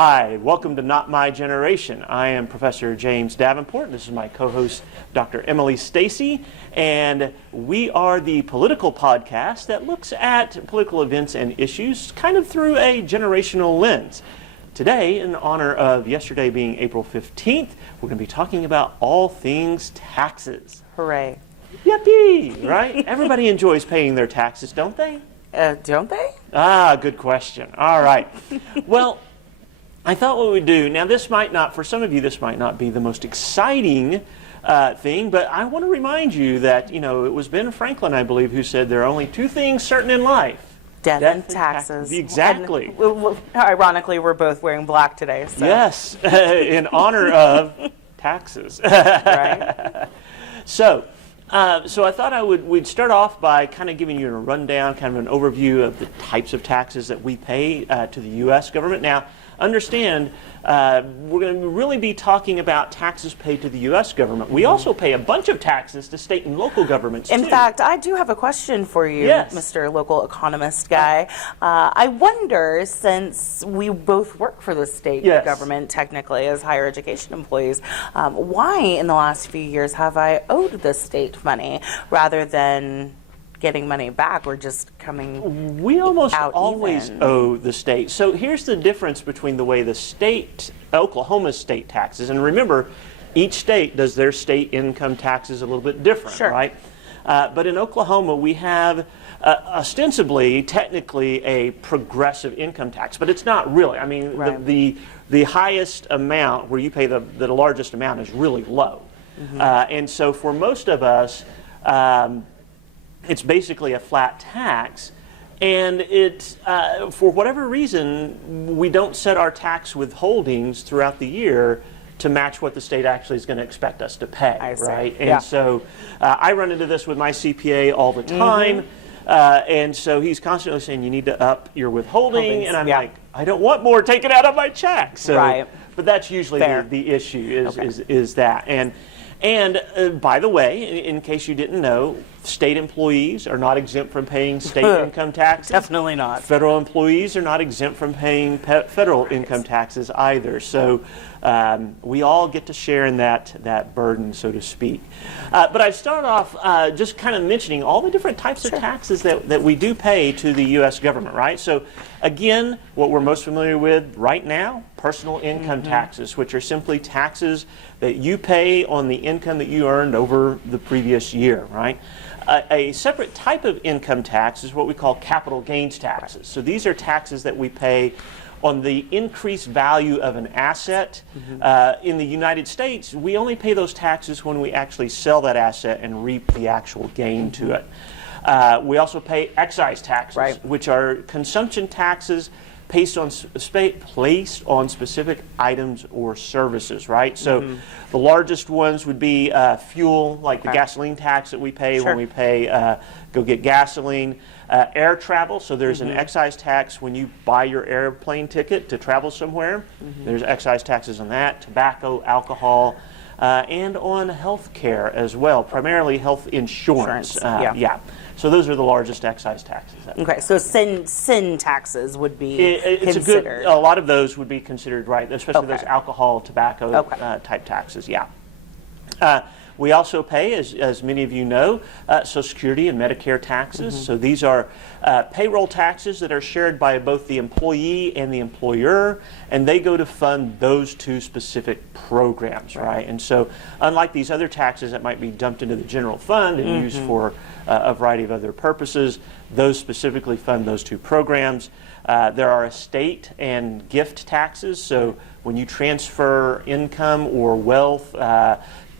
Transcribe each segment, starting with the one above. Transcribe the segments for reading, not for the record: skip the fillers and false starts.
Hi, welcome to Not My Generation. I am Professor James Davenport. This is my co-host, Dr. Emily Stacey, and we are the political podcast that looks at political events and issues kind of through a generational lens. Today, in honor of yesterday being April 15th, we're going to be talking about all things taxes. Hooray. Yippee, right? Everybody enjoys paying their taxes, don't they? Don't they? Ah, good question. All right. Well, I thought what we'd do, now this might not, for some of you, this might not be the most exciting thing, but I want to remind you that, it was Ben Franklin, I believe, who said there are only two things certain in life. Death and taxes. Exactly. And, ironically, we're both wearing black today. So. Yes, in honor of taxes. Right. So I thought we'd start off by kind of giving you a rundown, kind of an overview of the types of taxes that we pay to the U.S. government. Now, understand, we're going to really be talking about taxes paid to the U.S. government. We also pay a bunch of taxes to state and local governments, In fact, I do have a question for you, yes. Mr. Local Economist Guy. I wonder, since we both work for the state yes. government, technically, as higher education employees, why in the last few years have I owed the state money rather than getting money back or just coming We almost out always even? owe the state. So here's the difference between the way the state, Oklahoma's state taxes, and remember, each state does their state income taxes a little bit different, Sure. right? But in Oklahoma, we have ostensibly, technically, a progressive income tax, but it's not really. I mean, Right. the highest amount, where you pay the largest amount, is really low. Mm-hmm. And so for most of us, it's basically a flat tax, and for whatever reason, we don't set our tax withholdings throughout the year to match what the state actually is going to expect us to pay, I see. right? And Yeah. so I run into this with my CPA all the time, and so he's constantly saying, you need to up your withholding, Holdings, and I'm yeah. like, I don't want more taken out of my check. So, Right. But that's usually Fair. the issue Okay. is that. And by the way, in case you didn't know, state employees are not exempt from paying state income taxes. Definitely not. Federal employees are not exempt from paying federal income taxes either. So we all get to share in that burden, so to speak. But I start off just kind of mentioning all the different types of taxes that we do pay to the U.S. government, right? So again, what we're most familiar with right now, personal income taxes, which are simply taxes that you pay on the income that you earned over the previous year, right? A separate type of income tax is what we call capital gains taxes. So these are taxes that we pay on the increased value of an asset. In the United States, we only pay those taxes when we actually sell that asset and reap the actual gain to it. We also pay excise taxes, Right. which are consumption taxes placed on specific items or services, right? So the largest ones would be fuel, like the gasoline tax that we pay Sure. when we pay go get gasoline. Air travel, so there's an excise tax when you buy your airplane ticket to travel somewhere. There's excise taxes on that, tobacco, alcohol, and on health care as well, primarily health insurance. Insurance, yeah. So those are the largest excise taxes. Okay, so sin taxes would be It's considered. a lot of those would be considered, right, especially Okay. those alcohol, tobacco Okay. type taxes, yeah. We also pay, as many of you know, Social Security and Medicare taxes. So these are payroll taxes that are shared by both the employee and the employer, and they go to fund those two specific programs, right? And so unlike these other taxes that might be dumped into the general fund and used for a variety of other purposes, those specifically fund those two programs. There are estate and gift taxes. So when you transfer income or wealth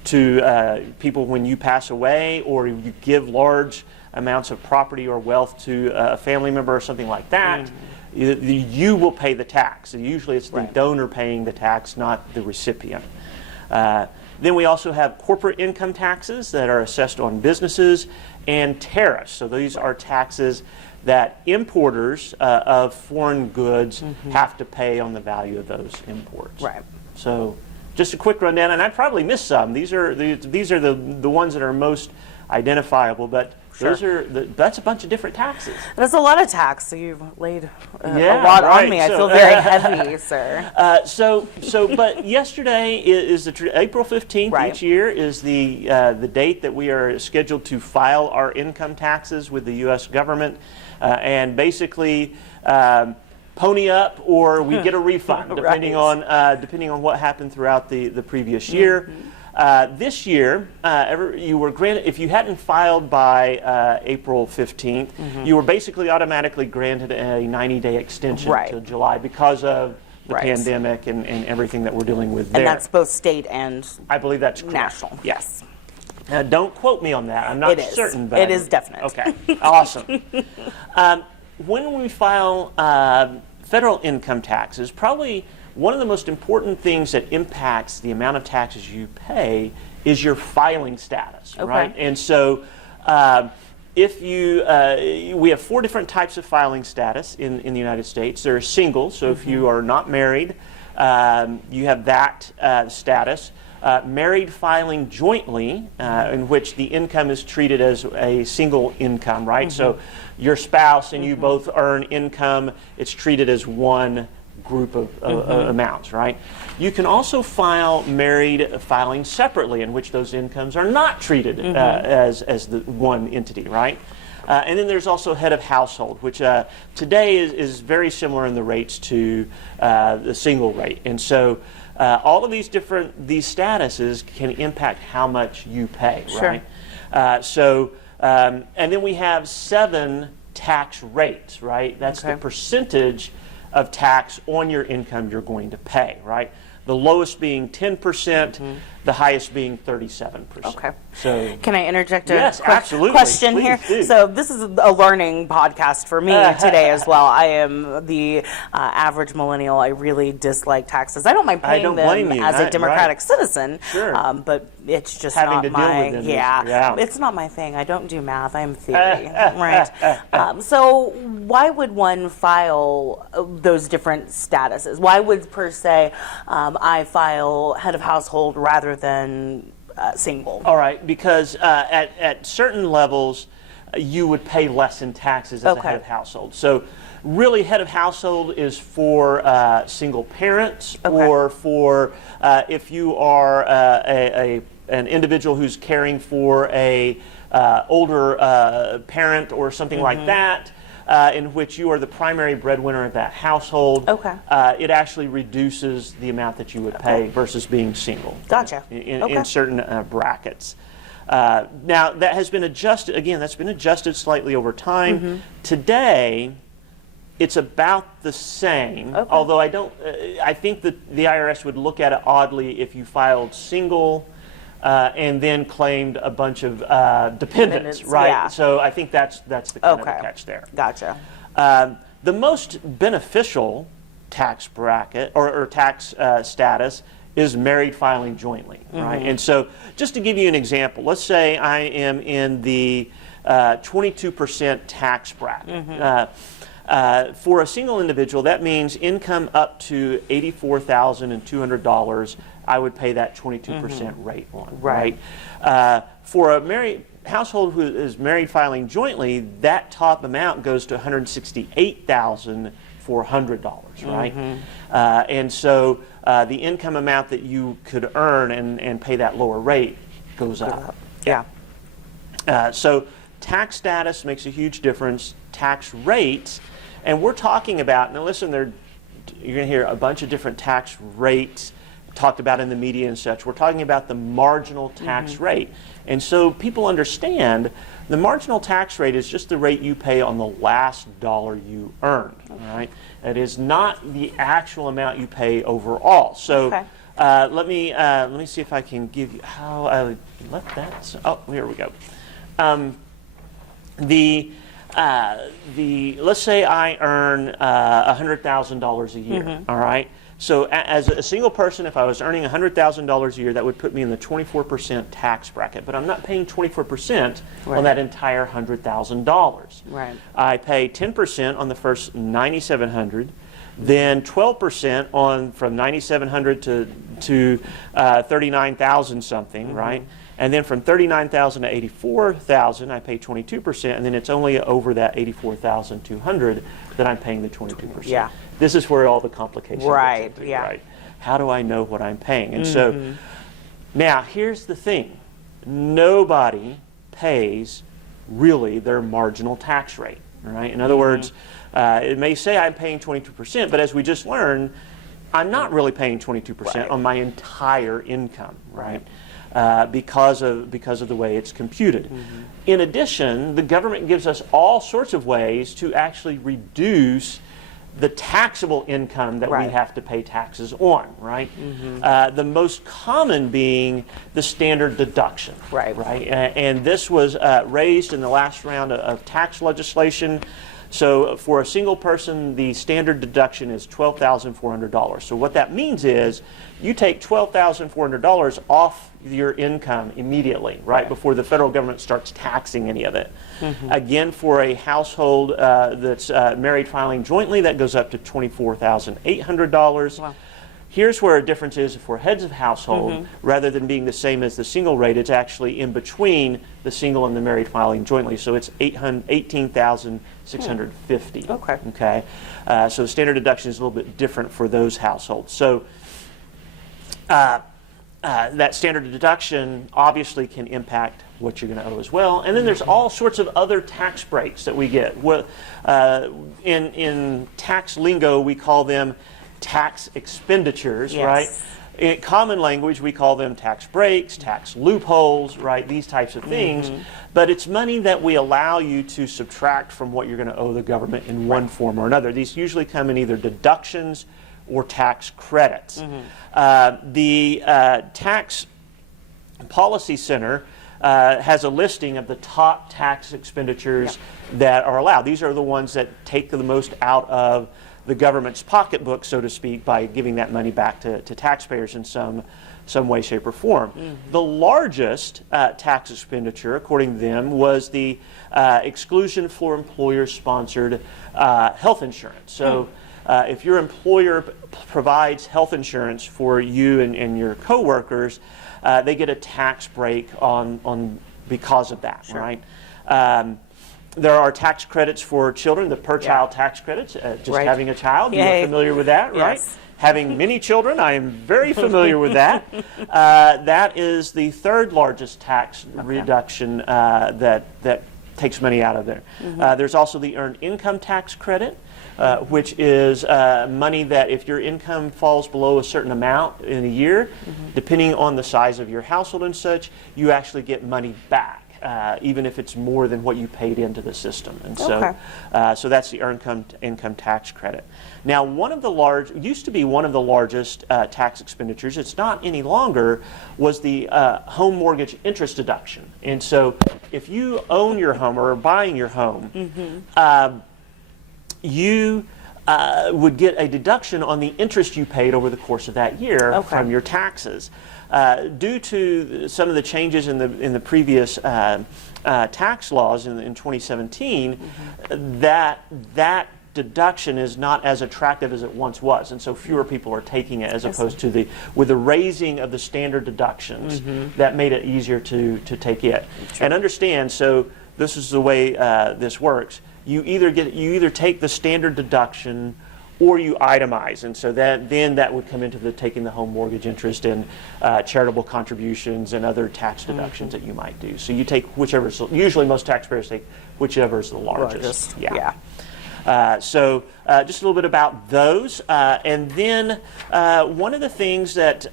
to people when you pass away, or you give large amounts of property or wealth to a family member or something like that, you will pay the tax. And usually it's the donor paying the tax, not the recipient. Then we also have corporate income taxes that are assessed on businesses, and tariffs. So these are taxes that importers of foreign goods have to pay on the value of those imports. Right. So just a quick rundown, and I probably missed some. These are the ones that are most identifiable, but That's a bunch of different taxes. That's a lot of tax. So you've laid a Yeah, lot right. on me. I So- feel very heavy, sir. But yesterday is April 15th. Right. Each year is the date that we are scheduled to file our income taxes with the U.S. government, and basically pony up or we get a refund, depending on what happened throughout the previous year. This year, you were granted, if you hadn't filed by April 15th, you were basically automatically granted a 90-day extension to July because of the pandemic and everything that we're dealing with there. And that's both state and I believe that's correct. national. Yes. Now, don't quote me on that. I'm not certain. But it is definite. Okay, awesome. When we file federal income taxes, probably one of the most important things that impacts the amount of taxes you pay is your filing status, right? And so if you, we have 4 different types of filing status in the United States. There's single, so if you are not married, you have that status. Married filing jointly, in which the income is treated as a single income, right? So your spouse and you both earn income, it's treated as one group of amounts, right? You can also file married filing separately, in which those incomes are not treated as the one entity, right? And then there's also head of household, which today is very similar in the rates to the single rate. And so all of these statuses can impact how much you pay, right? And then we have 7 tax rates, right? That's the percentage of tax on your income you're going to pay, right? The lowest being 10%, the highest being 37%. Okay. So, can I interject a absolutely. question Please here? do. So this is a learning podcast for me today as well. I am the average millennial. I really dislike taxes. I don't mind paying them as a democratic citizen, but it's just having not to my deal with them it's not my thing. I don't do math. I'm theory, right? So why would one file those different statuses? Why would per se I file head of household rather than single? All right, because at certain levels, you would pay less in taxes as a head of household. So really, head of household is for single parents or for if you are an individual who's caring for a older parent or something like that, in which you are the primary breadwinner of that household. It actually reduces the amount that you would pay versus being single. Gotcha. In certain brackets. Now that has been adjusted. Again, that's been adjusted slightly over time. Today, it's about the same. Although I think that the IRS would look at it oddly if you filed single and then claimed a bunch of dependents, right? Yeah. So I think that's the kind of the catch there. Gotcha. The most beneficial tax bracket or tax status is married filing jointly, right? And so just to give you an example, let's say I am in the 22% tax bracket. For a single individual, that means income up to $84,200, I would pay that 22% rate on, right? For a married household who is married filing jointly, that top amount goes to $168,400, right? And so the income amount that you could earn and pay that lower rate goes up. So tax status makes a huge difference. Tax rates, and we're talking about, now listen, you're going to hear a bunch of different tax rates talked about in the media and such. We're talking about the marginal tax rate. And so people understand the marginal tax rate is just the rate you pay on the last dollar you earned, right? It is not the actual amount you pay overall. So let me see if I can give you how I left that. Oh, here we go. Let's say I earn $100,000 a year, all right? So as a single person, if I was earning $100,000 a year, that would put me in the 24% tax bracket. But I'm not paying 24% on that entire $100,000. Right. I pay 10% on the first $9,700, then 12% on from $9,700 to $39,000 something, right? And then from $39,000 to $84,000, I pay 22%, and then it's only over that $84,200 that I'm paying the 22%. Yeah. This is where all the complications Right, get into, yeah. right? How do I know what I'm paying? And so now here's the thing. Nobody pays really their marginal tax rate, right? In other words, it may say I'm paying 22%, but as we just learned, I'm not really paying 22% on my entire income, right? Because of the way it's computed. In addition, the government gives us all sorts of ways to actually reduce the taxable income that we have to pay taxes on, right? The most common being the standard deduction, right? And this was raised in the last round of tax legislation. So for a single person, the standard deduction is $12,400. So what that means is you take $12,400 off your income immediately, right, before the federal government starts taxing any of it. Again, for a household that's married filing jointly, that goes up to $24,800. Wow. Here's where a difference is for heads of household. Rather than being the same as the single rate, it's actually in between the single and the married filing jointly. So it's $18,650. Okay. So the standard deduction is a little bit different for those households. So that standard deduction obviously can impact what you're going to owe as well. And then there's all sorts of other tax breaks that we get. In tax lingo, we call them tax expenditures, right? In common language, we call them tax breaks, tax loopholes, right? These types of things. But it's money that we allow you to subtract from what you're going to owe the government in one form or another. These usually come in either deductions or tax credits. The Tax Policy Center has a listing of the top tax expenditures that are allowed. These are the ones that take the most out of the government's pocketbook, so to speak, by giving that money back to taxpayers in some way, shape, or form. The largest tax expenditure, according to them, was the exclusion for employer-sponsored health insurance. So if your employer provides health insurance for you and your coworkers, they get a tax break on because of that, right? There are tax credits for children, the per-child tax credits, just having a child. You're familiar with that, right? Having many children, I am very familiar with that. That is the third largest tax reduction that takes money out of there. There's also the earned income tax credit, which is money that if your income falls below a certain amount in a year, depending on the size of your household and such, you actually get money back. Even if it's more than what you paid into the system. And so so that's the earned income tax credit. Now, used to be one of the largest tax expenditures, it's not any longer, was the home mortgage interest deduction. And so if you own your home or are buying your home, you would get a deduction on the interest you paid over the course of that year from your taxes. Due to some of the changes in the previous tax laws in 2017, that deduction is not as attractive as it once was, and so fewer people are taking it as opposed to with the raising of the standard deductions that made it easier to take it. And understand, so this is the way this works. You either take the standard deduction or you itemize, and so then that would come into taking the home mortgage interest and charitable contributions and other tax deductions that you might do. So you take whichever. Usually, most taxpayers take whichever is the largest. So just a little bit about those, and then one of the things that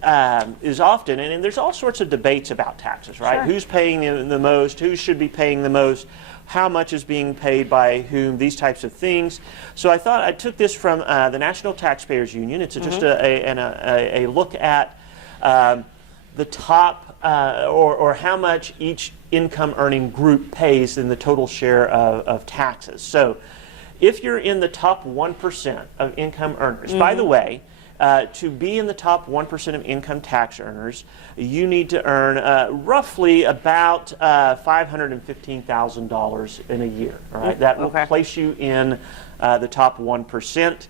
is often, and there's all sorts of debates about taxes, right? Who's paying the most? Who should be paying the most? How much is being paid by whom, these types of things. So I thought I took this from the National Taxpayers Union. It's just a look at the top or how much each income earning group pays in the total share of taxes. So if you're in the top 1% of income earners, by the way, to be in the top 1% of income tax earners, you need to earn roughly about $515,000 in a year. All right, that will place you in the top 1%.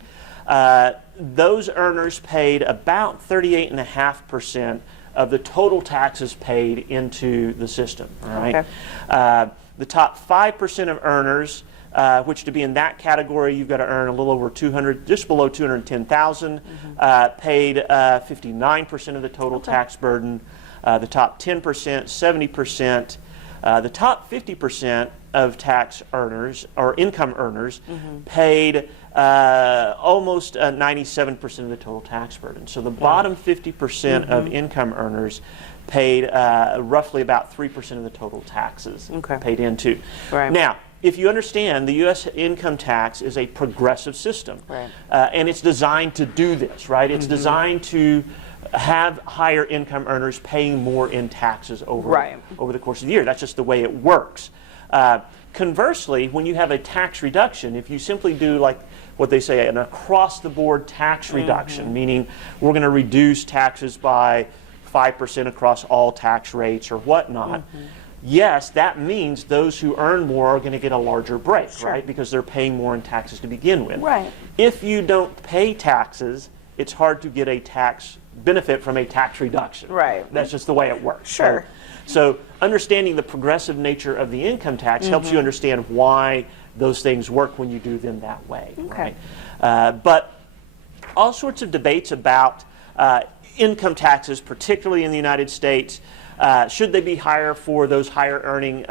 Those earners paid about 38.5% of the total taxes paid into the system. All right. Okay. The top 5% of earners, which to be in that category, you've got to earn a little over 200, just below 210,000, paid 59% of the total tax burden. The top 10%, 70%. The top 50% of tax earners or income earners paid almost 97% of the total tax burden. So the bottom 50% of income earners paid roughly about 3% of the total taxes paid into. Right. Now, if you understand, the U.S. income tax is a progressive system, right. And it's designed to do this, right? It's designed to have higher income earners paying more in taxes over the course of the year. That's just the way it works. Conversely, when you have a tax reduction, if you simply do like what they say, an across-the-board tax reduction, meaning we're going to reduce taxes by 5% across all tax rates or whatnot, yes, that means those who earn more are going to get a larger break, right? Because they're paying more in taxes to begin with. Right. If you don't pay taxes, it's hard to get a tax benefit from a tax reduction. Right. That's just the way it works. Sure. Right? So understanding the progressive nature of the income tax helps you understand why those things work when you do them that way. Okay. Right? But all sorts of debates about income taxes, particularly in the United States. Should they be higher for those higher earning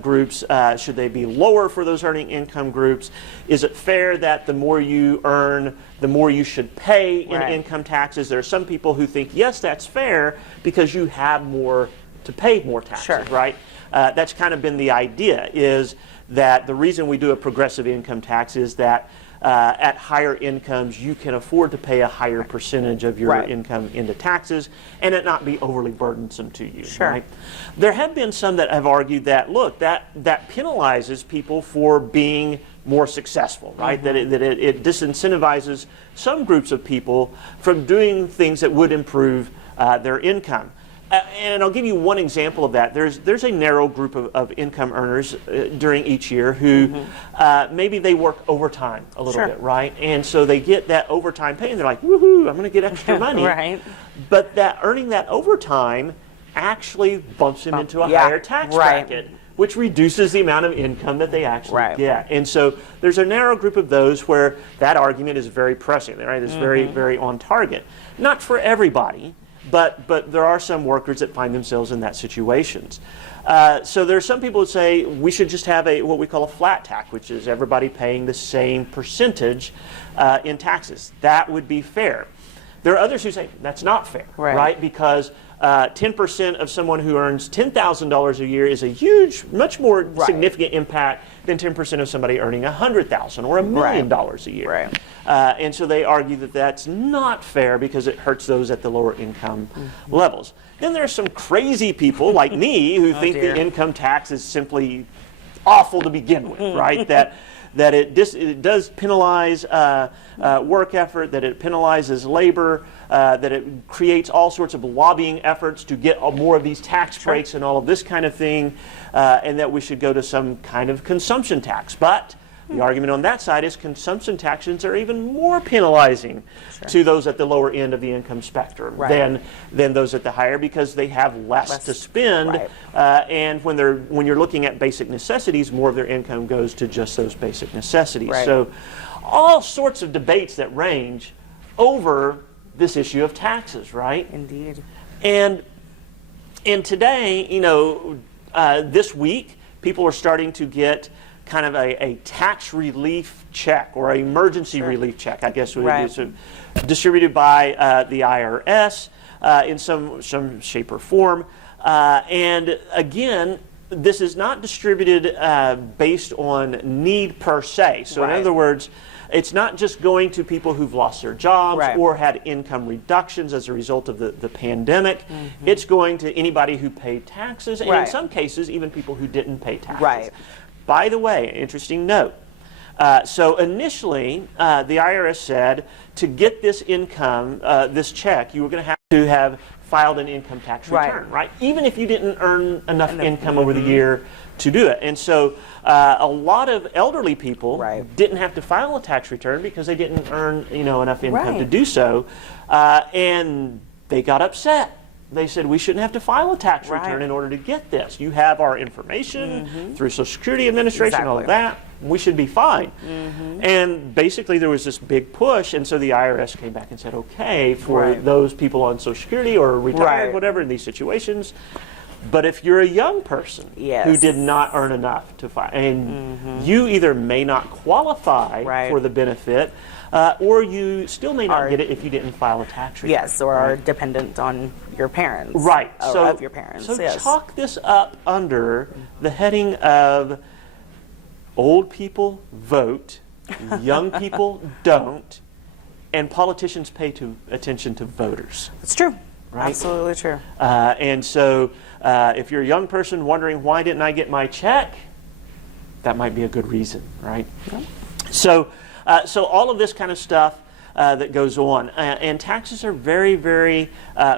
groups? Should they be lower for those earning income groups? Is it fair that the more you earn, the more you should pay in income taxes? There are some people who think, yes, that's fair because you have more to pay more taxes, right? That's kind of been the idea, is that the reason we do a progressive income tax is that at higher incomes, you can afford to pay a higher percentage of your income into taxes and it not be overly burdensome to you. Right? There have been some that have argued that, look, that penalizes people for being more successful, right? That it disincentivizes some groups of people from doing things that would improve their income. And I'll give you one example of that. There's a narrow group of income earners during each year who maybe they work overtime a little bit, right? And so they get that overtime pay, and they're like, woohoo, I'm going to get extra money. Right. But that earning that overtime actually bumps them into a higher tax bracket, which reduces the amount of income that they actually get. And so there's a narrow group of those where that argument is very prescient, right? It's very, very on target. Not for everybody. But there are some workers that find themselves in that situations. So there are some people who say we should just have what we call a flat tax, which is everybody paying the same percentage in taxes. That would be fair. There are others who say that's not fair, right? Because 10% of someone who earns $10,000 a year is a huge, much more significant impact than 10% of somebody earning $100,000 or $1 million a year. And so they argue that that's not fair because it hurts those at the lower income levels. Then there are some crazy people like me who think the income tax is simply awful to begin with, right? That it does penalize work effort, that it penalizes labor, that it creates all sorts of lobbying efforts to get more of these tax breaks and all of this kind of thing, and that we should go to some kind of consumption tax. But the argument on that side is consumption taxes are even more penalizing to those at the lower end of the income spectrum than those at the higher, because they have less to spend, and when you're looking at basic necessities, more of their income goes to just those basic necessities. So all sorts of debates that range over this issue of taxes, right? Indeed. And today, this week, people are starting to get kind of a tax relief check or an emergency relief check, I guess, distributed by the IRS in some shape or form. And again, this is not distributed based on need per se. So in other words, it's not just going to people who've lost their jobs or had income reductions as a result of the pandemic. It's going to anybody who paid taxes, and in some cases, even people who didn't pay taxes. By the way, interesting note. So initially, the IRS said to get this income, this check, you were going to have filed an income tax return, right? Even if you didn't earn enough income over the year to do it. And so a lot of elderly people didn't have to file a tax return because they didn't earn enough income to do so, and they got upset they said we shouldn't have to file a tax Right. return in order to get this. You have our information through Social Security Administration, all of that. We should be fine. And basically there was this big push, and so the IRS came back and said, okay, for Right. those people on Social Security or retired, Right. whatever, in these situations. But if you're a young person Yes. who did not earn enough to file, and you either may not qualify Right. for the benefit, or you still may not get it if you didn't file a tax return. Yes, or are dependent on your parents. Right. Or of your parents. So yes. chalk this up under the heading of old people vote, young people don't, and politicians pay attention to voters. It's true. Right? Absolutely true. And so if you're a young person wondering, why didn't I get my check? That might be a good reason, right? Yep. So all of this kind of stuff that goes on. And taxes are very, very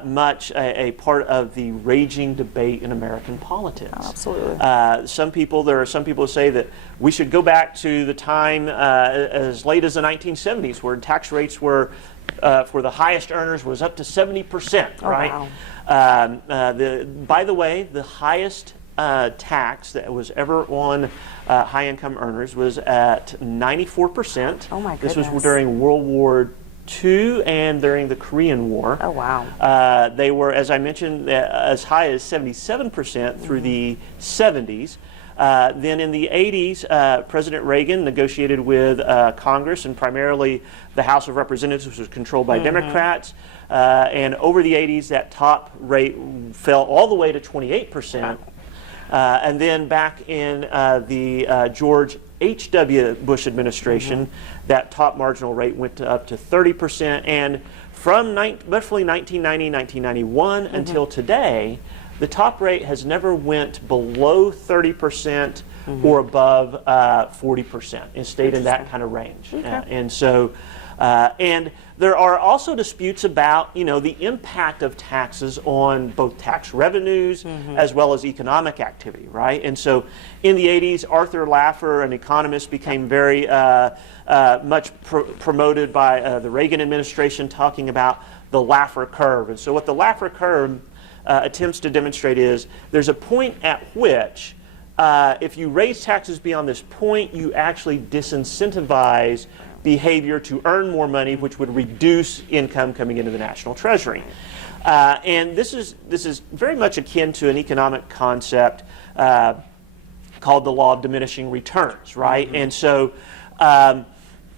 much a part of the raging debate in American politics. Oh, absolutely. There are some people who say that we should go back to the time as late as the 1970s where tax rates were, for the highest earners, was up to 70%, right? Wow. By the way, the highest tax that was ever on high-income earners was at 94%. Oh my This was goodness. during World War II and during the Korean War. Oh, wow. They were, as I mentioned, as high as 77% through the 70s. Then in the 80s, President Reagan negotiated with Congress, and primarily the House of Representatives, which was controlled by Democrats. And over the 80s, that top rate fell all the way to 28%. And then back in the George H.W. Bush administration, that top marginal rate went up to 30%. And from roughly 1990, 1991 until today, the top rate has never went below 30% or above 40%. It stayed in that kind of range. And so, and there are also disputes about, the impact of taxes on both tax revenues as well as economic activity, right? And so in the 80s, Arthur Laffer, an economist, became very much promoted by the Reagan administration, talking about the Laffer curve. And so what the Laffer curve attempts to demonstrate is there's a point at which if you raise taxes beyond this point, you actually disincentivize behavior to earn more money, which would reduce income coming into the national treasury. And this is very much akin to an economic concept called the law of diminishing returns, right? And so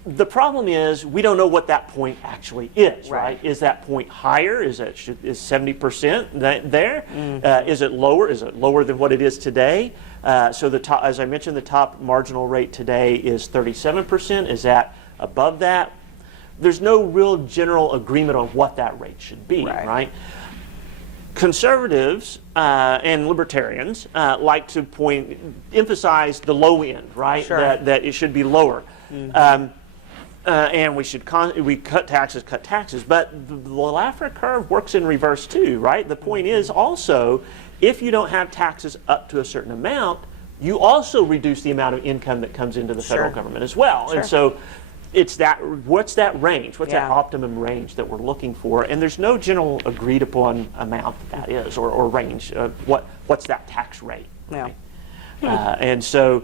the problem is we don't know what that point actually is, right? Is that point higher? Is 70% there? Is it lower? Is it lower than what it is today? So the top, as I mentioned, the top marginal rate today is 37%. Is that above that? There's no real general agreement on what that rate should be, right? Conservatives and libertarians like to emphasize the low end, right? Sure. That it should be lower. And we should cut taxes, but the Laffer curve works in reverse too, right? The point is also, if you don't have taxes up to a certain amount, you also reduce the amount of income that comes into the federal government as well. And so it's what's that range? What's that optimum range that we're looking for? And there's no general agreed upon amount that is, or range of what's that tax rate. Right? And so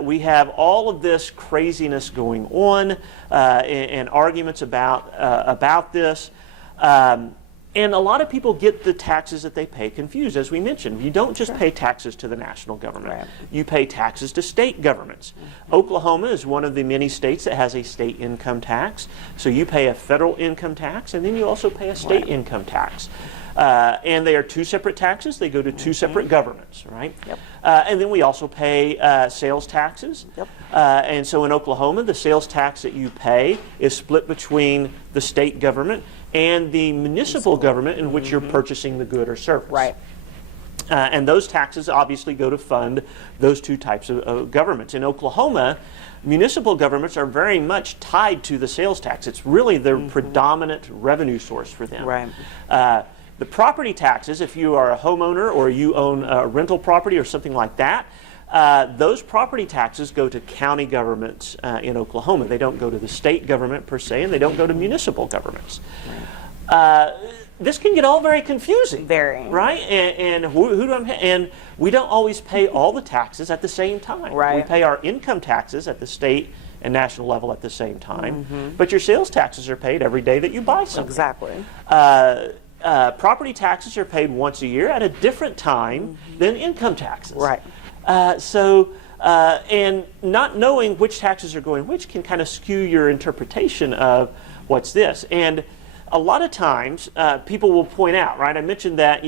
we have all of this craziness going on and arguments about this. And a lot of people get the taxes that they pay confused. As we mentioned, you don't just pay taxes to the national government. You pay taxes to state governments. Oklahoma is one of the many states that has a state income tax. So you pay a federal income tax, and then you also pay a state income tax. And they are two separate taxes. They go to two separate governments, right? And then we also pay sales taxes. And so in Oklahoma, the sales tax that you pay is split between the state government and the municipal government in which you're purchasing the good or service. And those taxes obviously go to fund those two types of governments. In Oklahoma, municipal governments are very much tied to the sales tax. It's really their predominant revenue source for them. The property taxes, if you are a homeowner or you own a rental property or something like that, those property taxes go to county governments in Oklahoma. They don't go to the state government per se, and they don't go to municipal governments. this can get all very confusing. Very. Right? And who do I pay? And we don't always pay all the taxes at the same time. Right. We pay our income taxes at the state and national level at the same time. But your sales taxes are paid every day that you buy something. Exactly. Property taxes are paid once a year at a different time than income taxes. Right. And not knowing which taxes are going which can kind of skew your interpretation of what's this. And a lot of times people will point out, right? I mentioned that,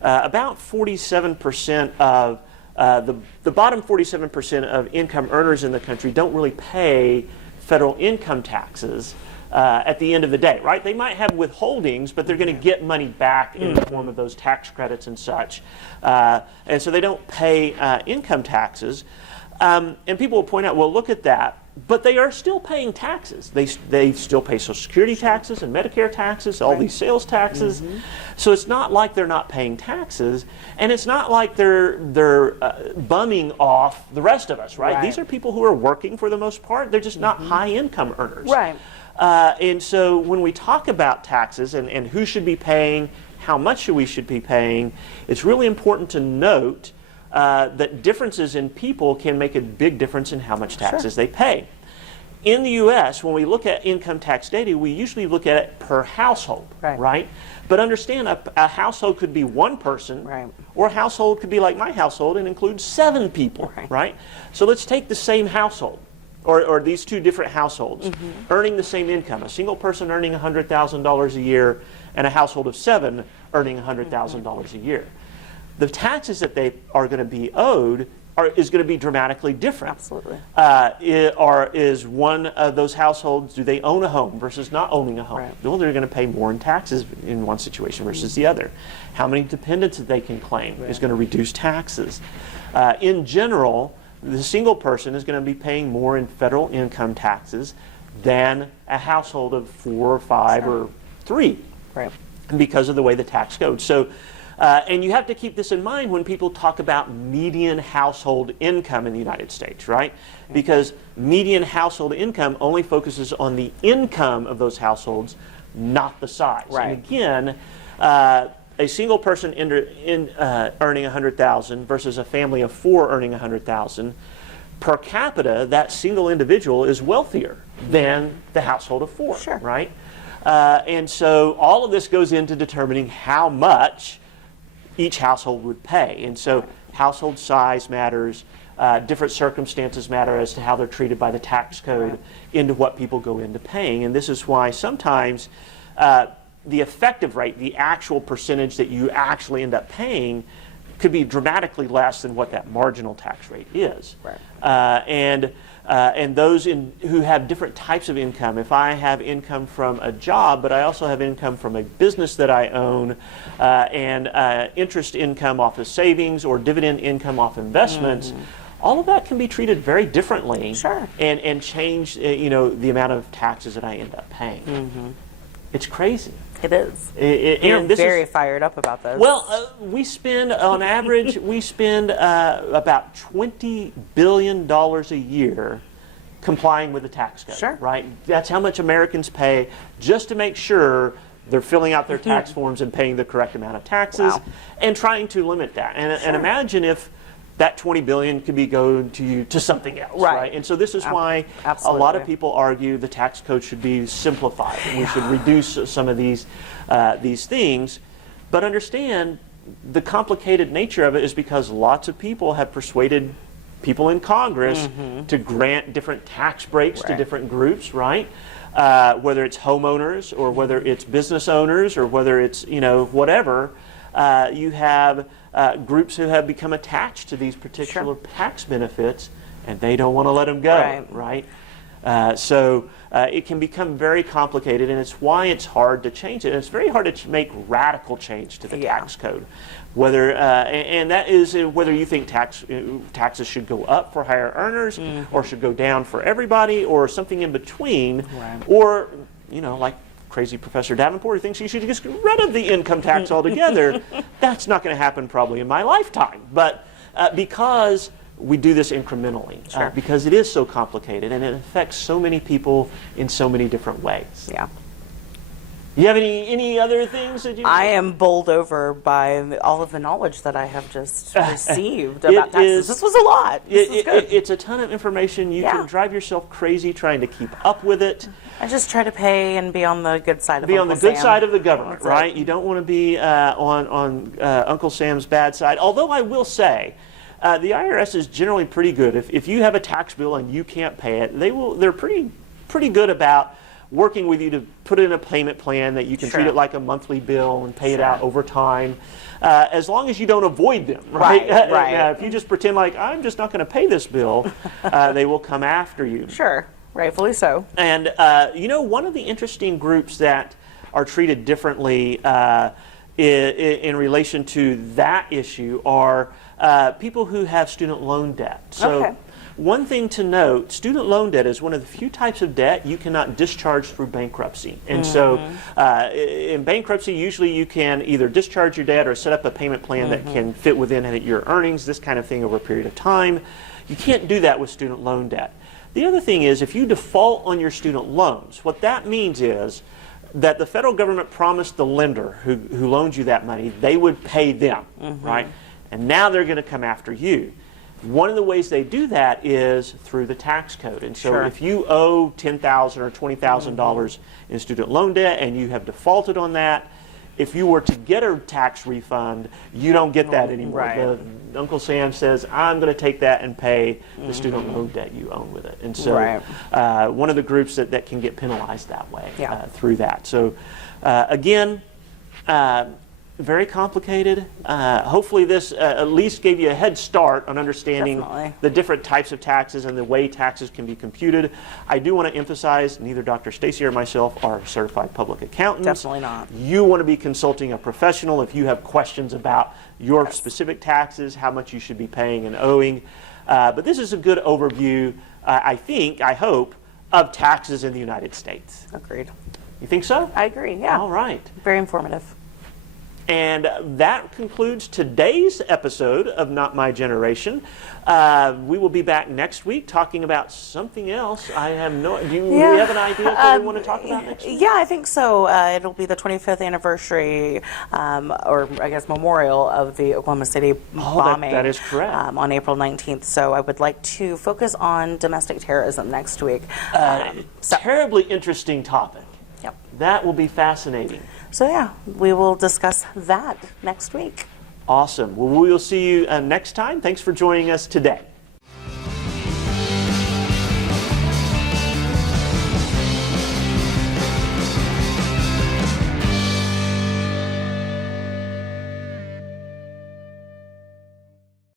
about 47% of the bottom 47% of income earners in the country don't really pay federal income taxes at the end of the day, right? They might have withholdings, but they're going to get money back in the form of those tax credits and such. And so they don't pay income taxes. And people will point out, well, look at that. But they are still paying taxes. They still pay Social Security taxes and Medicare taxes, all these sales taxes. So it's not like they're not paying taxes, and it's not like they're bumming off the rest of us, right? These are people who are working for the most part. They're just not high income earners. Right. And so when we talk about taxes and who should be paying, how much we should be paying, it's really important to note that differences in people can make a big difference in how much taxes they pay. In the U.S., when we look at income tax data, we usually look at it per household, right? But understand, a household could be one person, or a household could be like my household and include 7 people, right? So let's take the same household, or these two different households, earning the same income. A single person earning $100,000 a year, and a household of 7 earning $100,000 a year. The taxes that they are going to be owed is going to be dramatically different. Absolutely. Is one of those households, do they own a home versus not owning a home? Well, they're going to pay more in taxes in one situation versus the other. How many dependents that they can claim is going to reduce taxes. In general, the single person is going to be paying more in federal income taxes than a household of 4 or 5 or 3, because of the way the tax code. So. And you have to keep this in mind when people talk about median household income in the United States, right? Because median household income only focuses on the income of those households, not the size. And again, a single person earning $100,000 versus a family of 4 earning $100,000, per capita, that single individual is wealthier than the household of 4, right? And so all of this goes into determining how much each household would pay. And so household size matters, different circumstances matter as to how they're treated by the tax code into what people go into paying. And this is why sometimes the effective rate, the actual percentage that you actually end up paying, could be dramatically less than what that marginal tax rate is. And those who have different types of income, if I have income from a job, but I also have income from a business that I own, and interest income off of savings or dividend income off investments, all of that can be treated very differently and change the amount of taxes that I end up paying. It's crazy. It is. You're very fired up about this. Well, we spend, on average, about $20 billion a year complying with the tax code, right? That's how much Americans pay just to make sure they're filling out their tax forms and paying the correct amount of taxes and trying to limit that. And imagine if that $20 billion could be going to something else, right? And so this is why a lot of people argue the tax code should be simplified. And we should reduce some of these things. But understand, the complicated nature of it is because lots of people have persuaded people in Congress to grant different tax breaks to different groups, right? Whether it's homeowners or whether it's business owners or whether it's, whatever, you have groups who have become attached to these particular tax benefits, and they don't want to let them go, right? So it can become very complicated, and it's why it's hard to change it. And it's very hard to make radical change to the tax code. Whether and that is whether you think taxes should go up for higher earners or should go down for everybody or something in between, or like crazy Professor Davenport who thinks you should just get rid of the income tax altogether. That's not going to happen probably in my lifetime. But because we do this incrementally, because it is so complicated and it affects so many people in so many different ways. You have any other things that you? I am bowled over by all of the knowledge that I have just received about taxes. This was a lot. This was good. It's a ton of information. You can drive yourself crazy trying to keep up with it. I just try to pay and be on the good side of Be Uncle on the good Sam. side of the government, That's right? it. You don't want to be on Uncle Sam's bad side. Although I will say, the IRS is generally pretty good. If you have a tax bill and you can't pay it, they're pretty good about working with you to put in a payment plan that you can treat it like a monthly bill and pay it out over time, as long as you don't avoid them, right? Right. If you just pretend like, I'm just not going to pay this bill, they will come after you. Sure, rightfully so. And, one of the interesting groups that are treated differently in relation to that issue are people who have student loan debt. So one thing to note, student loan debt is one of the few types of debt you cannot discharge through bankruptcy. And so in bankruptcy, usually you can either discharge your debt or set up a payment plan that can fit within your earnings, this kind of thing over a period of time. You can't do that with student loan debt. The other thing is, if you default on your student loans, what that means is that the federal government promised the lender who loaned you that money, they would pay them, right? And now they're going to come after you. One of the ways they do that is through the tax code. And so if you owe $10,000 or $20,000 in student loan debt and you have defaulted on that, if you were to get a tax refund, you don't get that anymore. Uncle Sam says, I'm going to take that and pay the student loan debt you own with it. And so one of the groups that can get penalized that way through that. So again, very complicated. Hopefully this at least gave you a head start on understanding the different types of taxes and the way taxes can be computed. I do want to emphasize neither Dr. Stacey or myself are certified public accountants. Definitely not. You want to be consulting a professional if you have questions about your specific taxes, how much you should be paying and owing. But this is a good overview, I hope, of taxes in the United States. Agreed. You think so? I agree, yeah. All right. Very informative. And that concludes today's episode of Not My Generation. We will be back next week talking about something else. Do we have an idea of what we want to talk about next week? Yeah, I think so. It'll be the 25th anniversary, or I guess memorial of the Oklahoma City bombing. That is correct. On April 19th. So I would like to focus on domestic terrorism next week. Terribly interesting topic. Yep. That will be fascinating. So yeah, we will discuss that next week. Awesome. Well, we will see you next time. Thanks for joining us today.